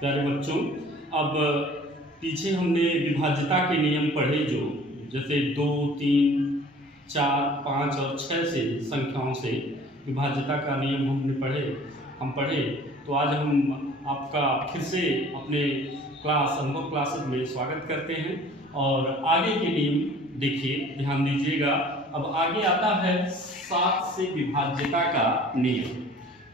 प्यारे बच्चों, अब पीछे हमने विभाज्यता के नियम पढ़े, जो जैसे 2, 3, 4, 5 और 6 से संख्याओं से विभाज्यता का नियम हम पढ़े। तो आज हम आपका फिर से अपने अनुभव क्लासेस में स्वागत करते हैं। और आगे के नियम देखिए, ध्यान दीजिएगा। अब आगे आता है 7 से विभाज्यता का नियम।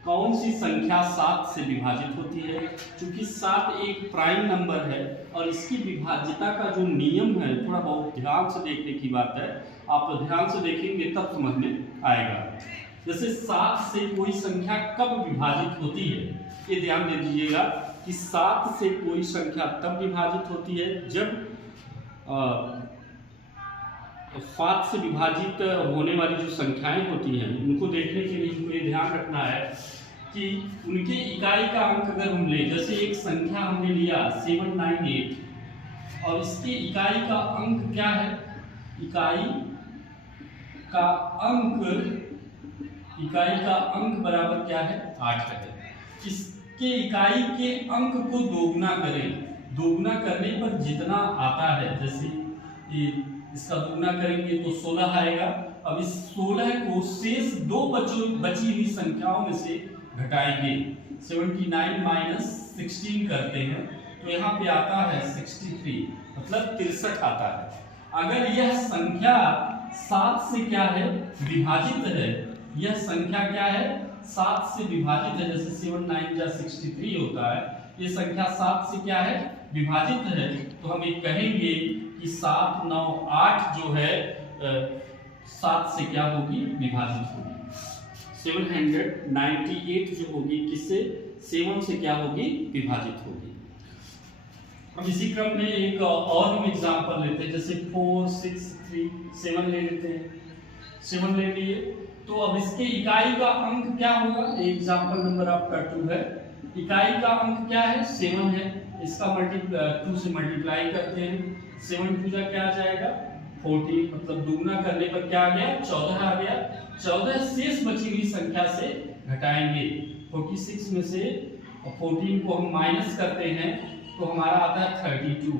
कौन सी संख्या 7 से विभाजित होती है? क्योंकि 7 एक प्राइम नंबर है और इसकी विभाज्यता का जो नियम है, थोड़ा बहुत ध्यान से देखने की बात है। आप ध्यान से देखेंगे तब समझ में आएगा। जैसे 7 से कोई संख्या कब विभाजित होती है, ये ध्यान दे दीजिएगा कि 7 से कोई संख्या तब विभाजित होती है जब 7 से विभाजित होने वाली जो संख्याएं होती हैं, उनको देखने के लिए हमको ये ध्यान रखना है कि उनके इकाई का अंक अगर हम ले, जैसे एक संख्या हमने लिया 798 और इसके इकाई का अंक क्या है? इकाई का अंक बराबर क्या है? 8 है। इसके इकाई के अंक को दोगुना करें। दोगुना करने पर जितना आता है, जैसे इसका दोगुना करेंगे तो 16 आएगा। अब इस 16 को शेष दो बची हुई संख्याओं में से घटाएंगे। 79 माइनस 16 करते हैं तो यहाँ पे आता है 63, मतलब 63 आता है। अगर यह संख्या 7 से क्या है? विभाजित है। यह संख्या क्या है? 7 से विभाजित है। जैसे 7 9 जा 63 होता है। ये संख्या 7 से क्या है? विभाजित है। तो हम ये कहेंगे कि 7 9 8 जो है 7 से क्या होगी? विभाजित होगी। 798 जो होगी किससे? 7 से क्या होगी? विभाजित होगी। अब इसी क्रम में एक और हम एग्जांपल लेते हैं, जैसे 4 6 3 7 ले लेते हैं। 7 ले लिए तो अब इसके इकाई का अंक क्या होगा? एग्जांपल नंबर आपका 2 है। इकाई का अंक क्या है? 7 है। इसका 2 से मल्टीप्लाई करते हैं। 7 2 जा क्या आ जाएगा? 14, मतलब दुगना करने पर क्या आ गया? 14 आ गया। 14 शेष बची हुई संख्या से घटाएंगे। 46 में से 14 को हम माइनस करते हैं तो हमारा आता है 32।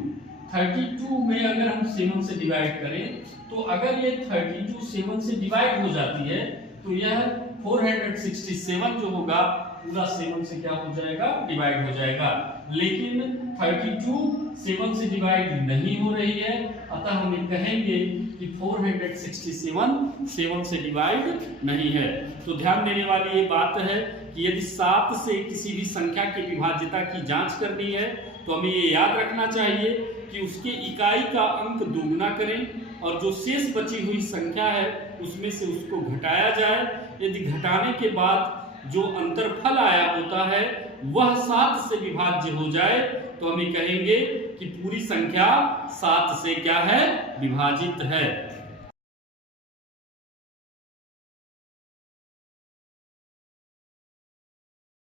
32 में अगर हम 7 से डिवाइड करें तो अगर ये 32 7 से डिवाइड हो जाती है तो यह 467 जो होगा पूरा 7 से क्या हो जाएगा? डिवाइड हो जाएगा। लेकिन 32 7 से डिवाइड नहीं हो रही है, अतः हम ये कहेंगे कि 467 7 से डिवाइड नहीं है। तो ध्यान देने वाली ये बात है कि यदि 7 से किसी भी संख्या की विभाज्यता की जांच करनी है तो हमें ये याद रखना चाहिए कि उसके इकाई का अंक दोगुना करें और जो शेष बची हुई संख्या है उसमें से उसको घटाया जाए। यदि घटाने के बाद जो अंतरफल आया होता है वह 7 से विभाज्य हो जाए तो हम ये कहेंगे कि पूरी संख्या 7 से क्या है? विभाजित है।